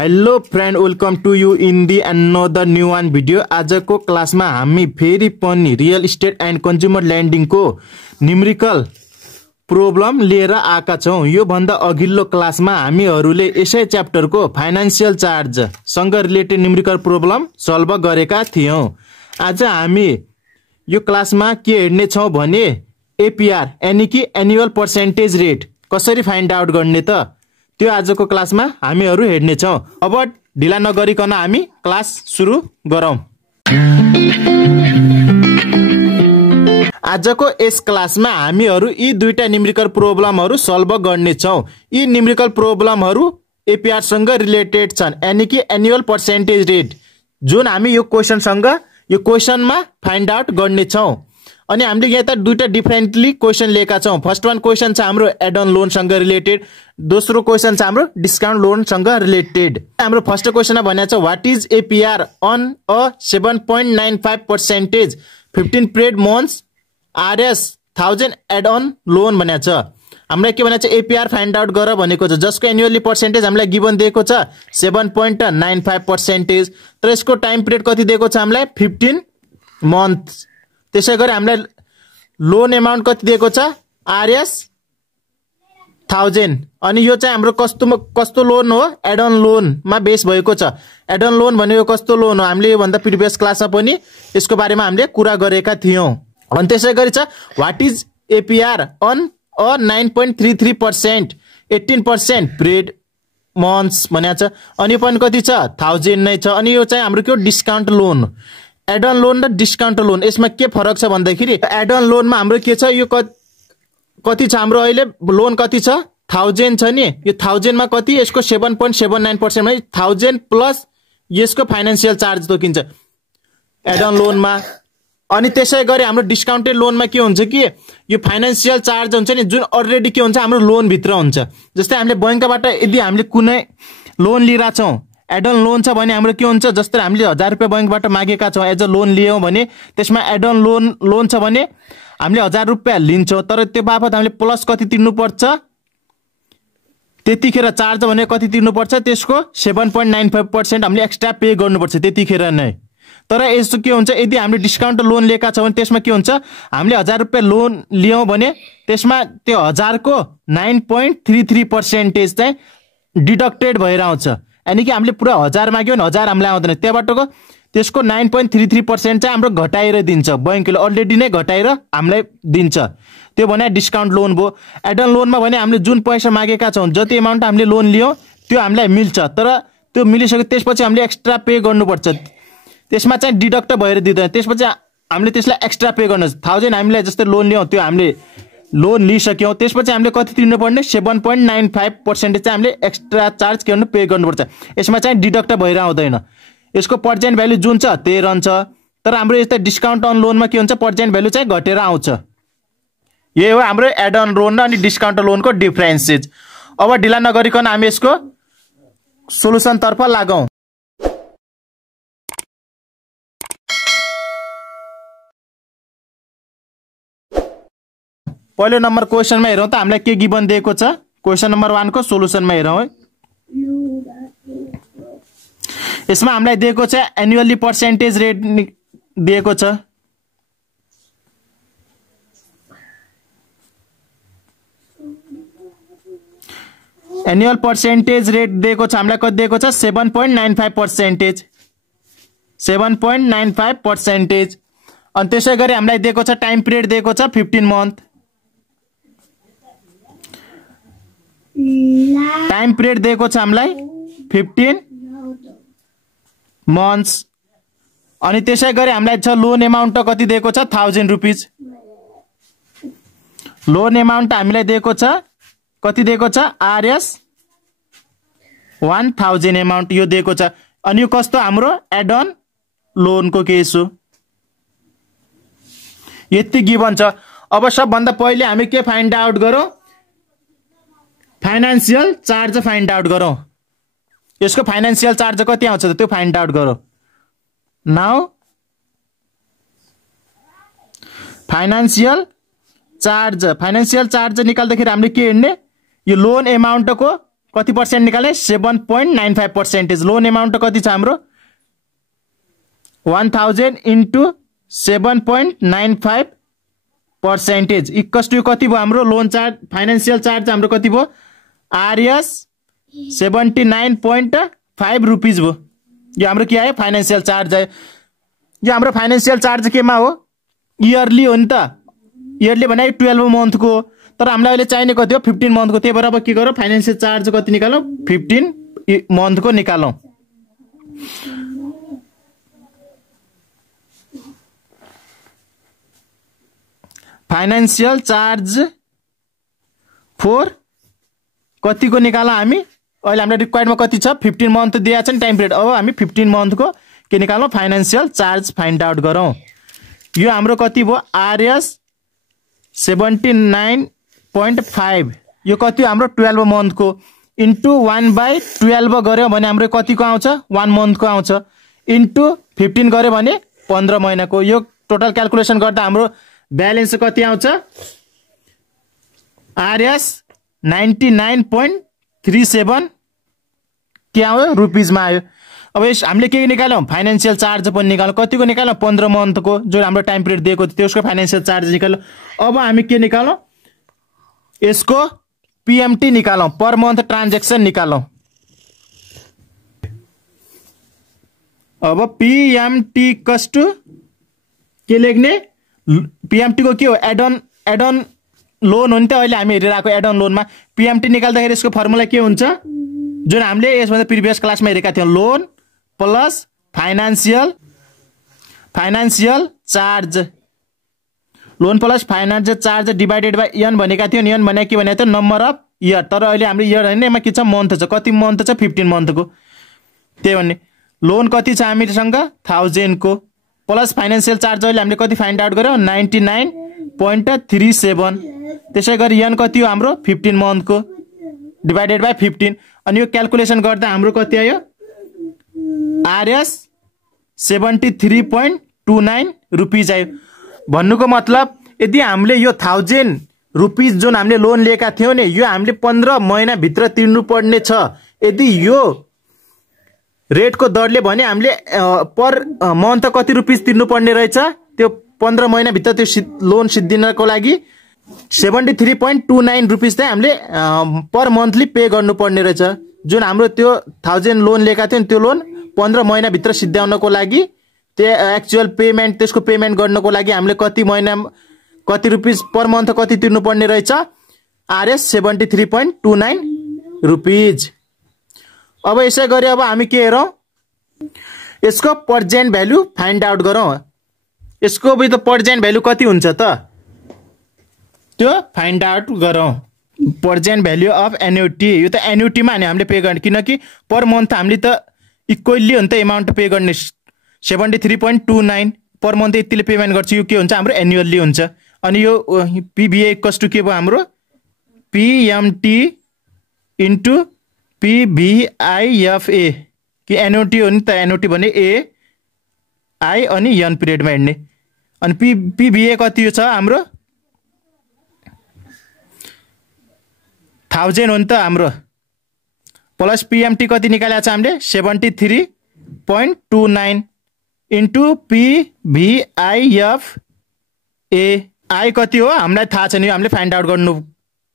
Hello friend, welcome to you in the another new one video. आज को class में हामी फेरि पनि real estate and consumer lending को न्यूमेरिकल प्रॉब्लम लिएर आएका छौं। यो भन्दा अघिल्लो क्लास में हामीहरूले यसै च्याप्टर को फाइनेंशियल चार्ज सँग रिलेटेड न्यूमेरिकल प्रॉब्लम सल्भ गरेका थियौं। आज हामी यो क्लास में के हेर्ने छौं भने एपीआर यानी कि एनुअल पर्सेंटेज रेट कसरी फाइन्ड आउट गर्ने त त्यो आजको क्लास में हामीहरू हेर्ने छौं। अब ढिला नगरिकन हामी क्लास सुरु गरौं। आजको यस क्लास में हामीहरू यी दुईटा न्यूमेरिकल प्रॉब्लमहरू सल्भ गर्ने छौं। यी न्यूमेरिकल प्रॉब्लमहरू एपीआर सँग रिलेटेड छन्, यानी कि एनुअल पर्सेंटेज रेट, जुन हामी यो क्वेशन में फाइन्ड आउट गर्ने छौं। अनि हामीले यहाँ त दुईटा डिफरेंटली क्वेशन लिएका छौं। फर्स्ट वन क्वेशन छ हाम्रो एड अन लोन सँग रिलेटेड, दोस्रो क्वेशन छ हाम्रो डिस्काउंट लोन सँग रिलेटेड। हाम्रो फर्स्ट क्वेशन भनेको छ what is APR on a 7.95% 15 paid months RS 1000 add on loan भनेको छ। हामीलाई के भनेको छ एपीआर फाइन्ड आउट गर भनेको छ, जसको एनुअली पर्सेंटेज हामीलाई गिवन दिएको छ 7.95%। तर यसको टाइम पिरियड कति दिएको छ हामीलाई 15 मंथ। त्यसैगरी हामीलाई लोन अमाउन्ट कति दिएको छ आरएस 1000। अनि यो चाहिँ हाम्रो कस्तो लोन हो, एड अन लोन मा बेस भएको छ। एड अन लोन भनेको कस्तो लोन हो, हामीले यो भन्दा प्रिभियस क्लासमा पनि यसको बारेमा हामीले कुरा गरेका थियौं। अनि त्यसैगरी छ what is APR on a 9.33% 18% paid months भनेको छ। अनि यो पनि कति छ 1000 नै छ। अनि यो चाहिँ हाम्रो के हो discount loan. Add on loan र डिस्काउंट लोन यसमा के फरक छ भन्दाखेरि एड अन लोन मा हाम्रो के छ, यो कति छ हाम्रो अहिले लोन कति छ 1000 छ नि। यो 1000 मा कति यसको 7.79% मा 1000 प्लस यसको फाइनेंशियल चार्ज तोकिन्छ एड अन लोन मा। अनि त्यसैगरी हाम्रो डिस्काउन्टेड लोन मा के हुन्छ कि यो फाइनेंशियल चार्ज हुन्छ नि, जुन अलरेडी के हुन्छ हाम्रो लोन भित्र हुन्छ। जस्तै हामीले बैंकबाट यदि हामीले कुनै लोन लिइरा छौं, एड अन लोन छ भने हाम्रो के हुन्छ, जस्तै हामीले 1000 रुपैयाँ बैंकबाट मागेका छौं एज अ लोन लियौं भने त्यसमा एड अन लोन छ भने हामीले 1000 रुपैयाँ लिन्छौं। तर त्यो बापत हामीले प्लस कति तिर्नु पर्छ, त्यतिखेर चार्ज भने कति तिर्नु पर्छ, त्यसको 7.95% हामीले एक्स्ट्रा पे गर्नुपर्छ त्यतिखेर नै। तर यसो के हुन्छ यदि हामीले डिस्काउन्ट लोन लिएका छौं भने त्यसमा के हुन्छ, हामीले 1000 रुपैयाँ लोन लियौं भने त्यसमा त्यो 1000 को 9.33% चाहिँ डिडक्टेड भएर आउँछ। यानी कि हामीले पुरा 1000 माग्यो भने 1000 हामीलाई आउँदैन, त्यहाँबाटको त्यसको 9.33% चाहिँ हाम्रो घटाएर दिन्छ बैंकले, अलरेडी नै घटाएर हामीलाई दिन्छ। त्यो भने डिस्काउन्ट लोन भयो। एड अन लोनमा भने हामीले जुन पैसा मागेका छौं, जति अमाउन्ट हामीले लोन लियौं त्यो हामीलाई मिल्छ, तर त्यो मिलिसके त्यसपछि हामीले एक्स्ट्रा पे गर्नुपर्छ। त्यसमा चाहिँ डिडक्ट भएर दिँदैन, त्यसपछि हामीले त्यसलाई एक्स्ट्रा पे गर्नु 1000 हामीले जस्तै लोन लियौं, त्यो हामीले लोन लिइसक्यौं, त्यसपछि हामीले कति तिर्नुपर्ने 7.95% चाहिँ हामीले एक्स्ट्रा चार्ज के गर्नु पे गर्नुपर्छ। यसमा चाहिँ डिडक्ट भएर आउँदैन, यसको पर्सेन्ट भ्यालु जुन छ त्यही रहन्छ। तर हाम्रो यस्तै डिस्काउन्ट अन लोनमा के हुन्छ, पर्सेन्ट भ्यालु चाहिँ घटेर आउँछ। यही हो हाम्रो एड अन लोन र अनि डिस्काउन्ट लोनको डिफरेन्सेस। अब ढिला नगरिकन हामी यसको सोलुसन तर्फ लागौं। पहिलो नम्बर क्वेशन में हेरौं त हामीलाई के गिवन दिएको छ। क्वेशन नम्बर 1 को सोलुसन में हेरौं है। यसमा हामीलाई दिएको छ एनुअली पर्सेंटेज रेट दिएको छ। एनुअल पर्सेंटेज रेट दिएको छ हामीलाई, कति दिएको छ 7.95%। 7.95%। अनि त्यसैगरी हामीलाई दिएको छ टाइम पिरियड दिएको छ 15 मंथ। टाइम पिरियड दिएको छ हामीलाई 15 मंथ्स। अनि त्यसैगरी हामीलाई छ लोन अमाउन्ट कति दिएको छ 1000 रुपीज। लोन अमाउन्ट हामीलाई दिएको छ कति दिएको छ आरएस 1000 अमाउन्ट यो दिएको छ। अनि यो कस्तो हाम्रो एड अन लोन को केस हो, यति गिवन छ। अब सबभन्दा पहिले हामी के फाइन्ड आउट गरौं, फाइनेंशियल चार्ज फाइन्ड आउट गरौं। यसको फाइनेंशियल चार्ज कति आउँछ त्यो फाइन्ड आउट गरौं। नाउ फाइनेंशियल चार्ज निकाल्दाखेरि हामीले के हेर्ने, यो लोन अमाउन्ट को कति पर्सेन्ट निकाल्ने 7.95%। लोन एमाउन्ट कति छ हाम्रो 1000 इन्टु 7.95% इक्वल्स टु कति भयो हाम्रो लोन चार्ज फाइनेन्शियल चार्ज हाम्रो कति भयो आरएस 79.5 रुपीज भयो। यो हाम्रो के आयो फाइनेन्शियल चार्ज आयो। यो हाम्रो फाइनेन्शियल चार्ज केमा हो इयरली हो नि त। इयरली भने 12 मन्थ को तर हामीलाई अहिले चाहिने कति हो 15 मन्थ को। त्यही भएर अब के गरौँ फाइनेन्शियल चार्ज कति निकालौँ 15 मन्थ को निकालौँ। फाइनेन्शियल चार्ज फोर कति को निकालौँ हामी अहिले हाम्रो रिक्वायर्डमा कति छ 15 मन्थ दिएको छ नि टाइम पिरियड। अब हामी 15 मन्थ को के निकालौँ फाइनेन्शियल चार्ज फाइन्ड आउट गरौँ। यो हाम्रो कति भयो आरएस 79.5 यो कति हाम्रो 12 मन्थ को इन्टु 1/12 गर्यो भने हाम्रो कति को आउँछ 1 मन्थ को आउँछ इन्टु 15 गर्यो भने 15 महिना को। यो टोटल क्याल्कुलेसन गर्दा हाम्रो ब्यालेन्स कति आउँछ आरएस 99.37 के आयो रुपीजमा आयो। अब यस हामीले के निकाल्यौं फाइनेन्शियल चार्ज पनि निकाल्यौं कतिको निकाल्यौं 15 मन्थ को जो हाम्रो टाइम पिरियड दिएको थियो त्यसको फाइनेन्शियल चार्ज निकाल्यौं। अब हामी के निकालौं यसको पीएमटी निकालौं पर मन्थ ट्रान्ज्याक्सन निकालौं। अब पीएमटी कस्टु के लेख्ने पीएमटी को के हो एड अन लोन हो नि त। अहिले हामी हेरिरहेको एड अन लोनमा पीएमटी निकाल्दाखेरि यसको फर्मुला के हुन्छ जुन हामीले यसभन्दा प्रिभियस क्लासमा हेरेका थियौं loan plus financial charge loan plus financial charge divided by N भनेका थियौं। एन भने के भनेको थियो नम्बर अफ इयर तर अहिले हाम्रो इयर हैन यसमा के छ मन्थ छ कति मन्थ छ 15 मन्थ को। त्यही भन्ने लोन कति छ हामीसँग 1000 को प्लस फाइनान्शियल चार्ज अहिले हामीले कति फाइन्ड आउट गर्यौं 99.37 त्यसैगरी एन कति हो हाम्रो 15 मन्थ को डिवाइडेड बाइ 15 अनि यो क्याल्कुलेसन गर्दा हाम्रो कति आयो आरएस 73.29 रुपीज आयो। भन्नुको मतलब यदि हामीले यो 1000 रुपीज जुन हामीले लोन लिएका थियौं नि यो हामीले 15 महिना भित्र तिर्नु पर्ने छ। यदि यो रेटको दरले भने हामीले पर मन्थ कति रुपीज तिर्नु पर्ने रहेछ त्यो 15 महिना भित्र त्यो लोन सिद्धिनको लागि 73.29 रुपीज चाहिँ हामीले पर मन्थली पे गर्नुपर्ने रहेछ। जुन हाम्रो त्यो 1000 लोन लिएका थियौं त्यो लोन 15 महिना भित्र सिद्ध्याउनको लागि त्यो एक्चुअल पेमेन्ट त्यसको पेमेन्ट गर्नको लागि हामीले कति महिना कति रुपीज पर मन्थ कति तिर्नु पर्ने रहेछ आरएस 73.29 रुपीज। अब यसै गरी अब हामी के हेरौं यसको प्रेजेन्ट भ्यालु फाइन्ड आउट गरौं। यसको भी त प्रेजेन्ट भ्यालु कति हुन्छ त त्यो फाइन्ड आउट गरौं। प्रेजेन्ट भ्यालु अफ एन्युटी यो त एन्युटी मा हामीले पे गर्ने किनकि पर मन्थ हामीले त इक्वली हो नि त एमाउन्ट पे गर्ने 73.29 पर मन्थ यतिले पेमेन्ट गर्छ यो के हुन्छ हाम्रो एनुअली हुन्छ। अनि यो पीबीए इक्वल्स टु के भयो हाम्रो पीएमटी इन्टु पीभीआईएफए कि एन्युटी हो नि त एन्युटी भने ए आई अनि एन पिरियडमा हेर्ने अनि पीबीए कति छ हाम्रो 1000 हो नि त हाम्रो प्लस पीएमटी कति निकालेको छ हामीले 73.29 इन्टु पीभीआईएफए आई कति हो हामीलाई थाहा छैन यो हामीले फाइन्ड आउट गर्नु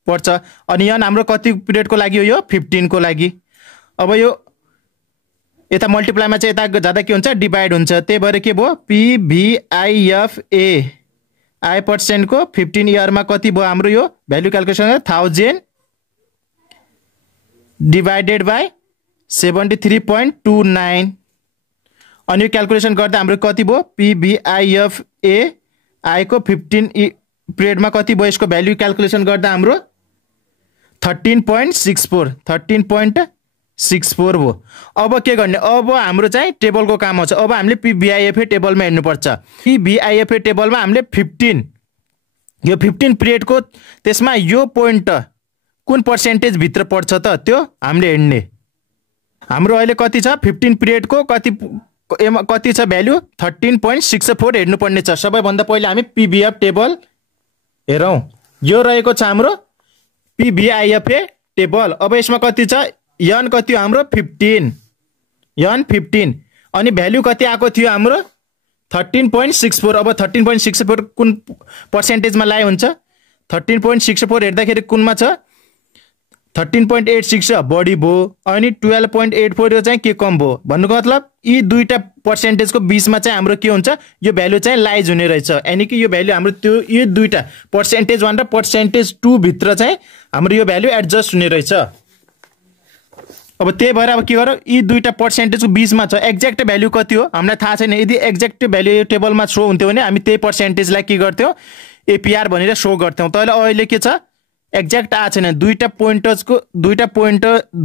पर्छ। अनि एन हाम्रो कति पिरियडको लागि हो यो 15 को लागि। अब यो यता मल्टिप्लाईमा चाहिँ यता जाँदा के हुन्छ डिभाइड हुन्छ त्यही भएर के भयो पीभीआईएफए आई पर्सेन्ट को 15 इयरमा कति भयो हाम्रो यो भ्यालु क्याल्कुलेसन 1000 डिवाइडेड बाइ 73.29 अनि यो क्याल्कुलेसन गर्दा हाम्रो कति भयो पीभीआईएफए आई को 15 पिरियडमा कति भयो यसको भ्यालु क्याल्कुलेसन गर्दा हाम्रो 13.64 भयो। अब के गर्ने अब हाम्रो चाहिँ टेबलको काम आउँछ। अब हामीले पीभीआईएफए टेबलमा हेर्नु पर्छ। पीभीआईएफए टेबलमा हामीले 15 यो 15 पिरियडको त्यसमा यो पोइन्ट कुन पर्सेन्टेज भित्र पर्छ त त्यो हामीले हेर्ने। हाम्रो अहिले कति छ 15 पिरियडको कति छ भ्यालु 13.64 हेर्नु पर्ने छ। सबैभन्दा पहिले हामी पीभीएफ टेबल हेरौं। यो रहेको छ हाम्रो पीभीआईएफए टेबल। अब यसमा कति छ n कति हो हाम्रो 15 n 15 अनि भ्यालु कति आएको थियो हाम्रो 13.64। अब 13.64 कुन पर्सेन्टेजमा लाए हुन्छ 13.64 हेर्दाखेरि कुनमा छ 13.86 बढी भयो अनि 12.84 यो चाहिँ के कम भयो भन्नुको मतलब यी दुईटा पर्सेन्टेजको बीचमा चाहिँ हाम्रो के हुन्छ यो भ्यालु चाहिँ लाइज हुने रहेछ। यानी कि यो भ्यालु हाम्रो त्यो यो दुईटा पर्सेन्टेज 1 र पर्सेन्टेज 2 भित्र चाहिँ हाम्रो यो भ्यालु एडजस्ट हुने रहेछ। अब त्यही भएर अब के गरौँ यी दुईटा पर्सेन्टेजको बीचमा छ एक्ज्याक्ट भ्यालु कति हो हामीलाई थाहा छैन। यदि एक्ज्याक्ट भ्यालु यो टेबलमा शो हुन्थ्यो भने हामी त्यही पर्सेन्टेजलाई के गर्थ्यौँ एपीआर भनेर शो गर्थ्यौँ। तर अहिले के छ एक्ज्याक्ट आएको छैन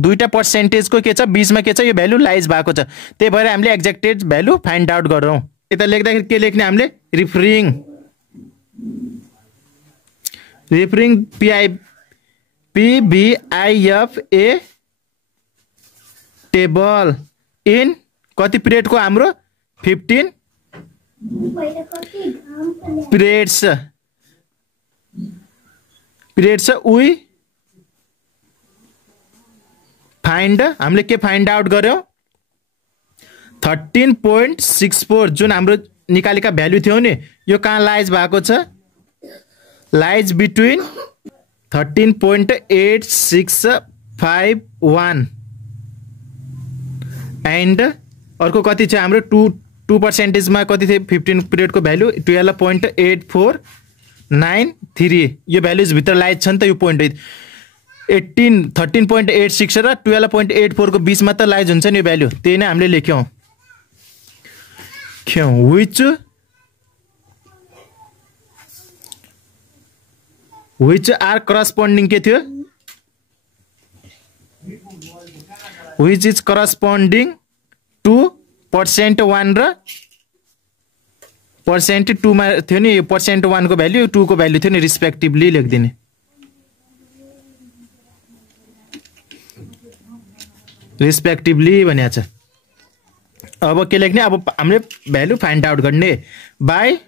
दुईटा पर्सेन्टेजको के छ बीचमा के छ यो भ्यालु लाइज भएको छ। त्यही भएर हामीले एक्ज्याक्टेड भ्यालु फाइन्ड आउट गरौँ। यता लेख्दाखेरि के लेख्ने हामीले रिफरिङ PVIFA टेबल इन कति पिरियडको हाम्रो 15 पिरियड्स वी फाइन्ड हामीले के फाइन्ड आउट गर्यौं 13.64 जुन हाम्रो निकालेका भ्यालु थियो नि यो कहाँ लाइज भएको छ लाइज बिट्विन 13.8651 एन्ड अर्को कति छ हाम्रो 2% मा कति थियो 15 पिरियड को भ्यालु 12.8493 यो भ्यालुज भित्र लाइज छ नि त यो पोइन्ट 13.86 र 12.84 को बीचमा त लाइज हुन्छ नि यो भ्यालु त्यही नै हामीले लेख्यौं which are corresponding के थियो which is corresponding to %1 र %2 मा थियो नि यो %1 को भ्यालु 2 को भ्यालु थियो नि रिस्पेक्टिभली लेख्दिने रिस्पेक्टिभली भनिएको छ। अब के लेख्ने अब हामीले भ्यालु फाइन्ड आउट गर्ने by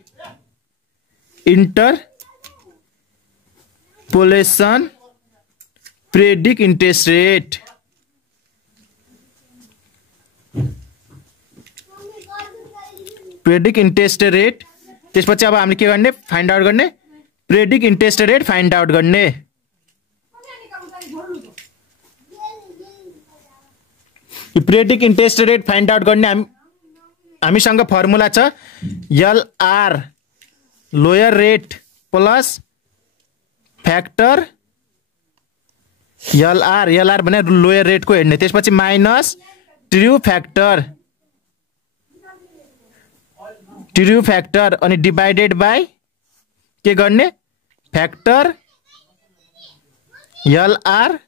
interpolation predict interest rate predict interest rate त्यसपछि अब हामीले के गर्ने फाइन्ड आउट गर्ने predict interest rate find out गर्ने predict interest rate find out गर्ने हामीसँग फर्मुला छ LR lower rate plus factor LR भने लोयर रेट को हेर्ने त्यसपछि माइनस ट्रू फ्याक्टर अनि डिवाइडेड बाइ के गर्ने factor LR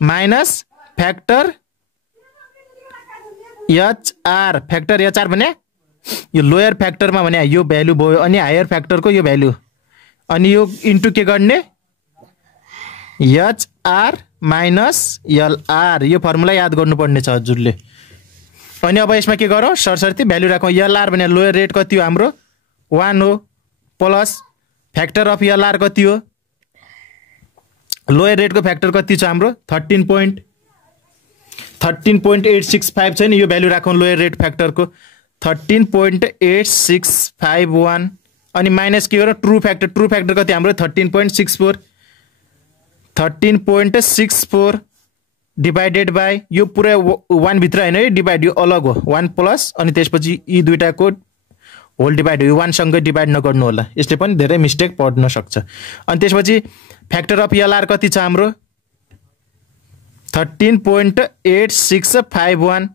minus factor HR factor HR भने यो लोयर फ्याक्टरमा भने यो भ्यालु भयो अनि हायर फ्याक्टरको यो भ्यालु अनि यो इन्टु के गर्ने एचआर माइनस एलआर यो फर्मुला याद गर्नुपर्ने छ हजुरले। अनि अब यसमा के गरौँ सरसर्ती भ्यालु राखौँ एलआर भने लोयर रेट कति हो हाम्रो 1 हो प्लस फ्याक्टर अफ एलआर कति हो लोयर रेटको फ्याक्टर कति छ हाम्रो 13.865 छ नि यो भ्यालु राखौँ लोयर रेट फ्याक्टरको 13.8651 अनि माइनस के गरौँ ट्रू फ्याक्टर कति हाम्रो 13.64 डिवाइडेड बाइ यो पुरै 1 भित्र हैन डिवाइड यो अलग हो 1 प्लस अनि त्यसपछि यी दुईटाको होल डिवाइड हो 1 सँगै डिवाइड नगर्नु होला यसले पनि धेरै मिस्टेक पर्न सक्छ। अनि त्यसपछि फ्याक्टर अफ एलआर कति छ हाम्रो 13.8651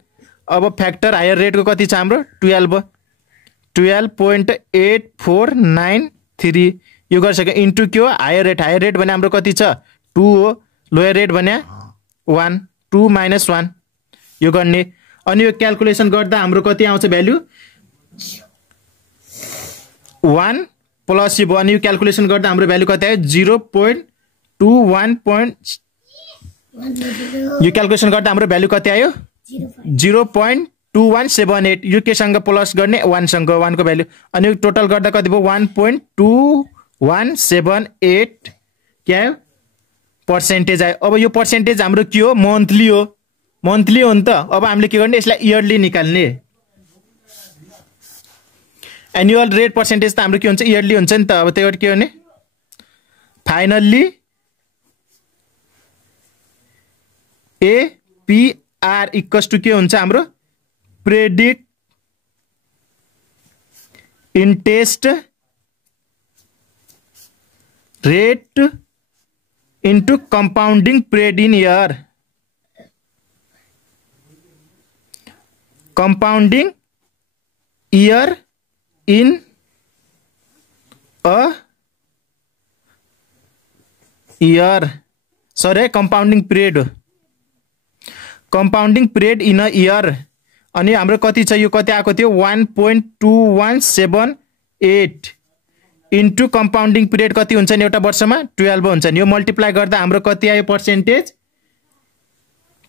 अब फ्याक्टर हायर रेटको कति छ हाम्रो 12.8493 यो गरिसक्यो इन्टु के हो हायर रेट भने हाम्रो कति छ 2 हो लोयर रेट भने 1 2 - 1 यो गर्ने अनि यो क्याल्कुलेसन गर्दा हाम्रो कति आउँछ भ्यालु 1 प्लस यो अनि यो क्याल्कुलेसन गर्दा हाम्रो भ्यालु कति आयो 0.21 यो क्याल्कुलेसन गर्दा हाम्रो भ्यालु कति आयो 0.2178 यो केसँग प्लस गर्ने 1 सँग 1 को भ्यालु अनि टोटल गर्दा कति भयो 1.2178 के आयो पर्सेन्टेज आयो। अब यो पर्सेन्टेज हाम्रो के हो, मन्थली हो, मन्थली हो नि त। अब हामीले के गर्ने, यसलाई इयरली निकाल्ने। एनुअल रेट पर्सेन्टेज त हाम्रो के हुन्छ, इयरली हुन्छ नि त। अब त्यही भएर के गर्ने, फाइनल्ली एपीआर इक्वल्स टु के हुन्छ हाम्रो, predict interest rate into compounding period in year. Compounding year in a year, sorry compounding period, compounding period in a year. अनि हाम्रो कति छ, यो कति आएको थियो 1.2178 इन्टु कंपाउंडिंग पीरियड कति हुन्छ नि एउटा वर्षमा 12 हुन्छ नि। यो मल्टिप्लाई गर्दा हाम्रो कति आयो पर्सेन्टेज,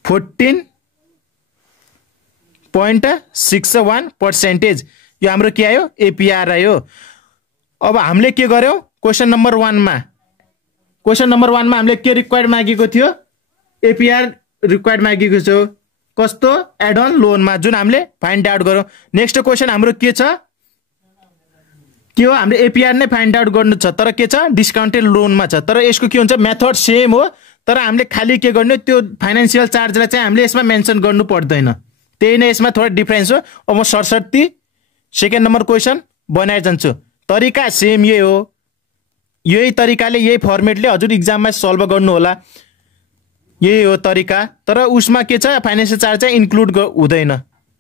14.61%। यो हाम्रो के आयो, एपीआर आयो। अब हामीले के गर्यौं, क्वेशन नम्बर 1 मा, क्वेशन नम्बर 1 मा हामीले के रिक्वायर्ड मागेको थियो, एपीआर रिक्वायर्ड मागेको छ। कस्तो, एड अन लोनमा, जुन हामीले फाइन्ड आउट गरौँ। नेक्स्ट क्वेशन हाम्रो के छ, के हो, हामीले एपीआर नै फाइन्ड आउट गर्नु छ, तर के छ, डिस्काउन्टेड लोनमा छ। तर यसको के हुन्छ, मेथड सेम हो, तर हामीले खाली के गर्ने, त्यो फाइनेन्शियल चार्जलाई चाहिँ हामीले यसमा मेन्सन गर्नु पर्दैन। त्यही नै यसमा थोड़ा डिफरेन्स हो। अब म सरसर्ती सेकेन्ड नम्बर क्वेशन बनाएर जान्छु। तरिका सेम यही हो, यही तरिकाले, यही फर्मेटले हजुर इक्जाममा सल्भ गर्नु होला, यही हो तरिका। तर उसमा के छ, फाइनेन्शियल चार्ज चाहिँ इन्क्लुड हुँदैन।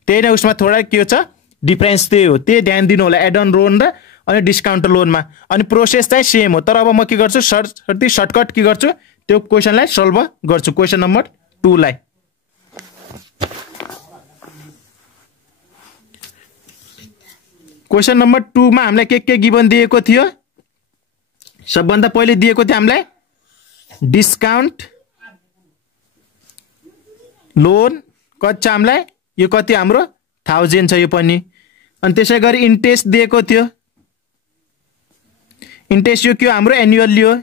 त्यही नै उसमा थोड़ा के छ, डिफरेन्स त्यही हो, त्यही ध्यान दिनु होला, एड अन लोन र अनि डिस्काउन्ट लोनमा। अनि प्रोसेस चाहिँ सेम हो, तर अब म के गर्छु, सर्टकट के गर्छु, त्यो क्वेशनलाई सल्भ गर्छु। क्वेशन नम्बर 2 लाई, क्वेशन नम्बर 2 मा हामीलाई के गिभन दिएको थियो, सबभन्दा पहिले दिएको थियो हामीलाई डिस्काउन्ट लोन कति छ हामीलाई, यो कति हाम्रो 1000 छ यो पनि। अनि त्यसै गरी इन्ट्रेस्ट दिएको थियो, इन्ट्रेस्ट यो के हो हाम्रो, एनुअली हो,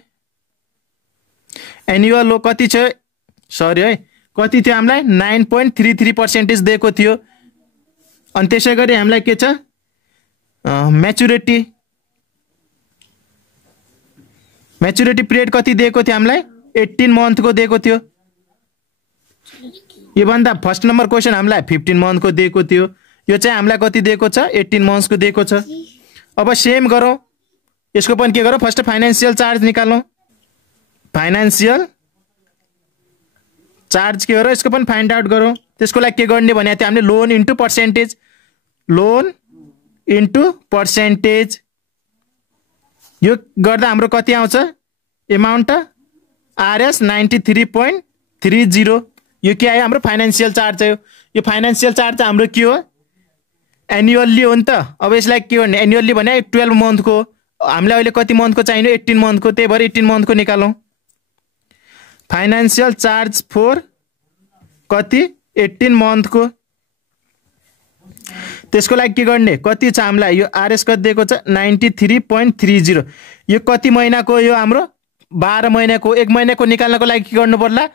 एनुअल हो, कति छ, सरी है, कति थियो हामीलाई 9.33% दिएको थियो। अनि त्यसै गरी हामीलाई के छ, म्याचुरिटी, म्याचुरिटी पिरियड कति दिएको थियो हामीलाई, 18 month को दिएको थियो। यो भन्दा फर्स्ट नम्बर क्वेशन हामीलाई 15 month को दिएको थियो, यो चाहिँ हामीलाई कति दिएको छ, 18 months को दिएको छ। अब सेम गरौँ, यसको पनि के गरौँ, फर्स्ट फाइनेन्शियल चार्ज निकालौँ। फाइनेन्शियल चार्ज के हो र, यसको पनि फाइन्ड आउट गरौँ। त्यसको लागि के गर्ने भनेको थियो हामीले, loan into percentage, loan into percentage. यो गर्दा हाम्रो कति आउँछ, एमाउन्ट आरएस 93.30। यो के आयो, हाम्रो फाइनेन्शियल चार्ज आयो। यो फाइनेन्शियल चार्ज हाम्रो के हो, एनुअली हो नि त। अब यसलाई के गर्ने, एनुअली भने 12 month को, हामीलाई अहिले कति मन्थ को चाहिने, 18 month को, त्यही भएर 18 month को निकालौँ। फाइनेन्शियल चार्ज फोर कति, 18 month को। त्यसको लागि के गर्ने, कति छ हामीलाई, यो आरएस कति दिएको छ 93.30। यो कति महिनाको, यो हाम्रो 12 महिनाको, 1 महिनाको निकाल्नको लागि के गर्नु पर्ला,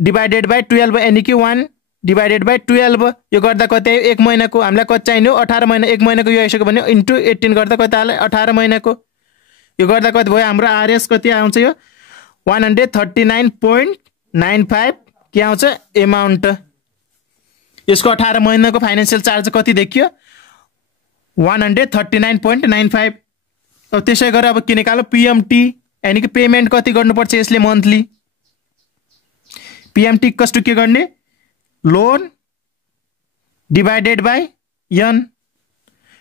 डिवाइडेड बाई 12, यानी कि 1 डिवाइडेड बाई 12। यो गर्दा कति आयो, 1 महिनाको, हामीलाई कति चाहिने हो, 18 महिना। 1 महिनाको यो आइसक्यो भने इन्टु 18 गर्दा कति आयो, 18 महिनाको। यो गर्दा कति भयो, हाम्रो आरएस कति आउँछ, यो 139.95 के आउँछ एमाउन्ट। यसको 18 महिनाको फाइनेन्शियल चार्ज कति देखियो, 139.95। अब त्यसै गरेर अब के निकाल्नु, पीएमटी, यानी कि पेमेन्ट कति गर्नुपर्छ यसले मन्थली। पीएमटी कस्तो के गर्ने, लोन डिवाइडेड बाई एन।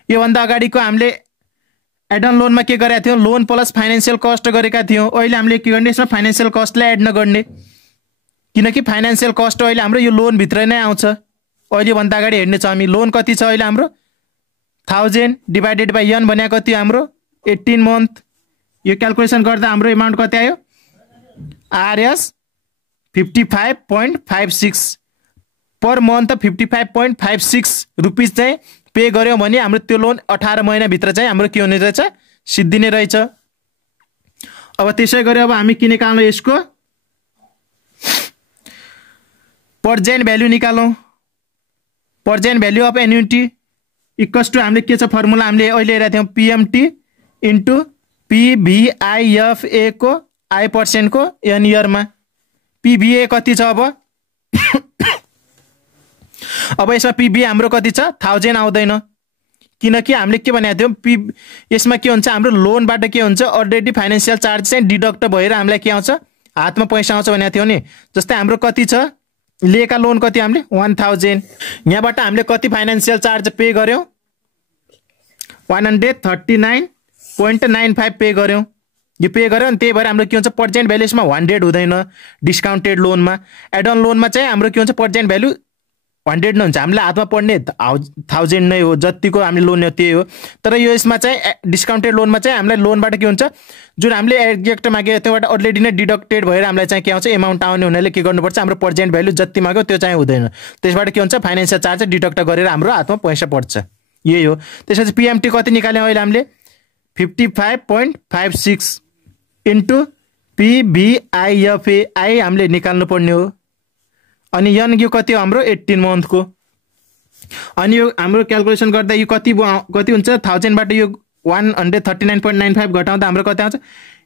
यो भन्दा अगाडिको हामीले एडन लोनमा के गरेका थियौँ, लोन प्लस फाइनेन्शियल कस्ट गरेका थियौँ। अहिले हामीले के गर्ने, यसमा फाइनेन्शियल कस्टलाई एड नगर्ने, किनकि फाइनेन्शियल कस्ट अहिले हाम्रो यो लोन भित्र नै आउँछ। अहिले भन्दा अगाडि हेर्ने छ हामी, लोन कति छ अहिले हाम्रो 1000 डिवाइडेड बाई एन भनेको कति हाम्रो 18 month। यो क्याल्कुलेसन गर्दा हाम्रो एमाउन्ट कति आयो, आरएस 55.56 पर मन्थ। 55.56 रुपिस चाहिँ पे गर्यौँ भने हाम्रो त्यो लोन 18 महिनाभित्र चाहिँ हाम्रो के हुने रहेछ, सिद्धिने रहेछ। अब त्यसै गरी अब हामी के निकाल्नु, यसको प्रेजेन्ट भ्यालु निकालौँ। Present value of annuity equals to हामीले के छ फर्मुला हामीले अहिले हेरेका थियौँ पीएमटी इन्टु पीभीआईएफए को आई पर्सेन्ट को एन इयरमा। पीभीए कति छ अब यसमा पीबी हाम्रो कति छ 1000 आउँदैन किनकि हामीले के भनेको थियौँ यसमा के हुन्छ हाम्रो लोनबाट के हुन्छ अलरेडी फाइनेन्शियल चार्ज चाहिँ डिडक्ट भएर हामीलाई के आउँछ हातमा पैसा आउँछ भनेको थियौँ नि। जस्तै हाम्रो कति छ लिएका लोन कति हामीले 1000 यहाँबाट हामीले कति फाइनेन्शियल चार्ज पे गर्यौँ 139.95 पे गर्यौँ। यो पे गर्यो अनि त्यही भएर हाम्रो के हुन्छ प्रेजेन्ट भ्यालु यसमा 100 हुँदैन डिस्काउन्टेड लोनमा। एड अन लोनमा चाहिँ हाम्रो के हुन्छ प्रेजेन्ट भ्यालु 100 नै हुन्छ। हामीले हातमा पर्ने 1000 नै हो जतिको हामीले लोन त्यही हो। तर यो यसमा चाहिँ डिस्काउन्टेड लोनमा चाहिँ हामीलाई लोनबाट के हुन्छ जुन हामीले एक्ज्याक्ट माग्यो त्योबाट अलरेडी नै डिडक्टेड भएर हामीलाई चाहिँ के आउँछ एमाउन्ट आउने हुनाले के गर्नुपर्छ हाम्रो प्रेजेन्ट भ्यालु जति माग्यो त्यो चाहिँ हुँदैन। त्यसबाट के हुन्छ फाइनेन्शियल चार्ज डिडक्ट गरेर हाम्रो हातमा पैसा पर्छ यही हो। त्यसपछि पीएमटी कति निकाल्यौँ अहिले हामीले 55.56 इन्टु पीभीआईएफए आई हामीले निकाल्नु पर्ने हो। अनि यन यो कति हो हाम्रो 18 मन्थको। अनि यो हाम्रो क्याल्कुलेसन गर्दा यो कति हुन्छ 1000 बाट यो 139.95 घटाउँदा हाम्रो कति आउँछ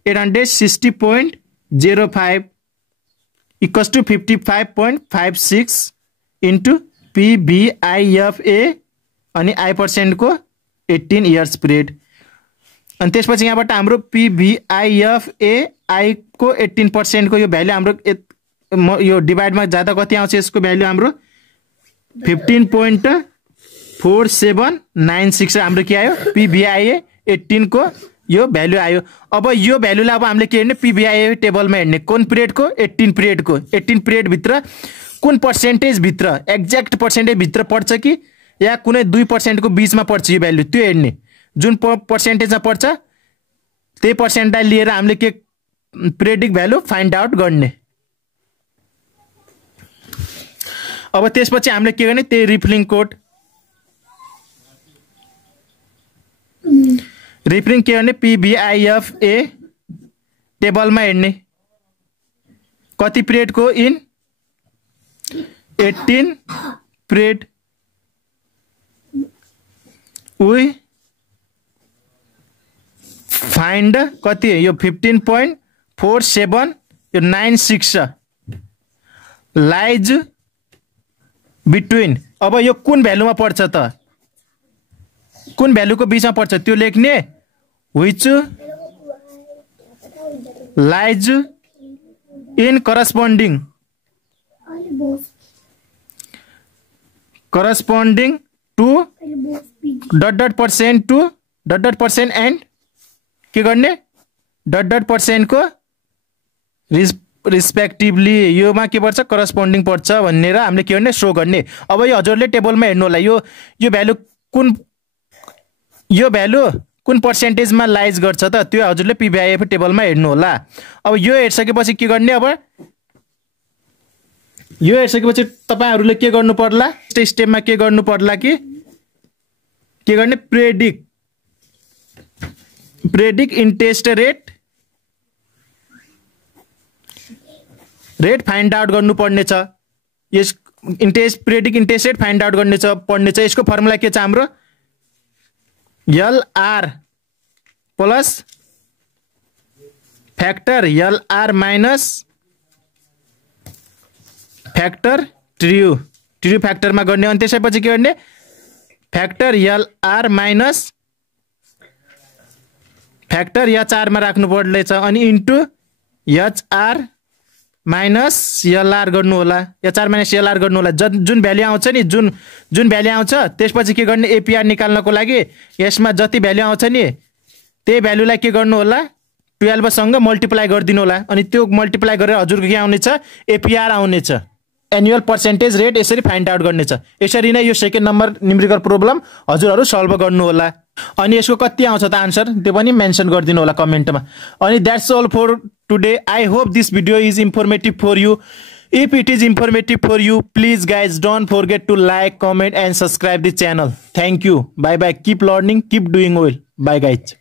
860.05 इक्वल्स टु 55.56 इन्टु पीभीआईएफए अनि आई पर्सेन्ट को 18 इयर्स पिरियड। अनि त्यसपछि यहाँबाट हाम्रो पीभीआईएफए आई को 18% को यो भ्यालु हाम्रो यो डिभाइडमा जाँदा कति आउँछ यसको भ्यालु हाम्रो 15.4796 हाम्रो के आयो पीभीआईए 18 को यो भ्यालु आयो। अब यो भ्यालुलाई अब हामीले के हेर्ने पीभीआईए टेबलमा हेर्ने कुन पिरियडको 18 पिरियडको 18 पिरियड भित्र कुन पर्सेन्टेज भित्र एक्ज्याक्ट पर्सेन्टेज भित्र पर्छ कि या कुनै 2% को बीचमा पर्छ यो भ्यालु त्यो हेर्ने। जुन पर्सेन्टेजमा पर्छ त्यही पर्सेन्टलाई लिएर हामीले के प्रेडिक्ट भ्यालु फाइन्ड आउट गर्ने। अब त्यसपछि हामीले के गर्ने त्यही रिफिलिङ कोड रिफिलिङ के गर्ने पीभीआईएफए टेबलमा हेर्ने कति पिरियडको इन 18 पिरियड वी फाइन्ड कति यो 15.4796 लाइज बिट्विन। अब यो कुन भ्यालुमा पर्छ त कुन भ्यालुको बीचमा पर्छ त्यो लेख्ने which lies in corresponding to .% to .% and के गर्ने .% को रिस्पेक्टिभली योमा के पर्छ करस्पोन्डिङ पर्छ भनेर हामीले के गर्ने शो गर्ने। अब यो हजुरले टेबलमा हेर्नु होला यो भ्यालु कुन पर्सेन्टेजमा लाइज गर्छ त त्यो हजुरले पीभीआईएफ टेबलमा हेर्नु होला। अब यो हेरिसकेपछि के गर्ने अब यो हेरिसकेपछि तपाईहरुले के गर्नु पर्ला स्टेपमा के गर्नु पर्ला कि के गर्ने predict interest rate find out गर्नु पर्ने छ। यस predict interest rate find out पर्ने छ। यसको फर्मुला के छ हाम्रो LR plus factor LR minus factor true फ्याक्टरमा गर्ने। अनि त्यसैपछि के गर्ने factor LR minus factor HR मा राख्नु पर्नेछ अनि इन्टु एचआर माइनस एलआर गर्नु होला एचआर माइनस एलआर गर्नु होला। जुन भ्यालु आउँछ नि जुन भ्यालु आउँछ त्यसपछि के गर्ने एपीआर निकाल्नको लागि यसमा जति भ्यालु आउँछ नि त्यही भ्यालुलाई के गर्नु होला 12 सँग मल्टिप्लाई गरिदिनु होला अनि त्यो मल्टिप्लाई गरेर हजुरको के आउनेछ एपीआर आउनेछ एनुअल पर्सेन्टेज रेट। यसरी फाइन्ड आउट गर्नेछ। यसरी नै यो सेकेन्ड नम्बर न्युमेरिकल प्रब्लम हजुरहरु सल्भ गर्नु होला। अनि यसको कति आउँछ त आन्सर त्यो पनि मेन्सन गरिदिनु होला कमेन्टमा। अनि that's all for today. I hope this video is informative for you. If it is informative for you please guys don't forget to like comment and subscribe the channel. Thank you. Bye bye. Keep learning keep doing well. Bye guys.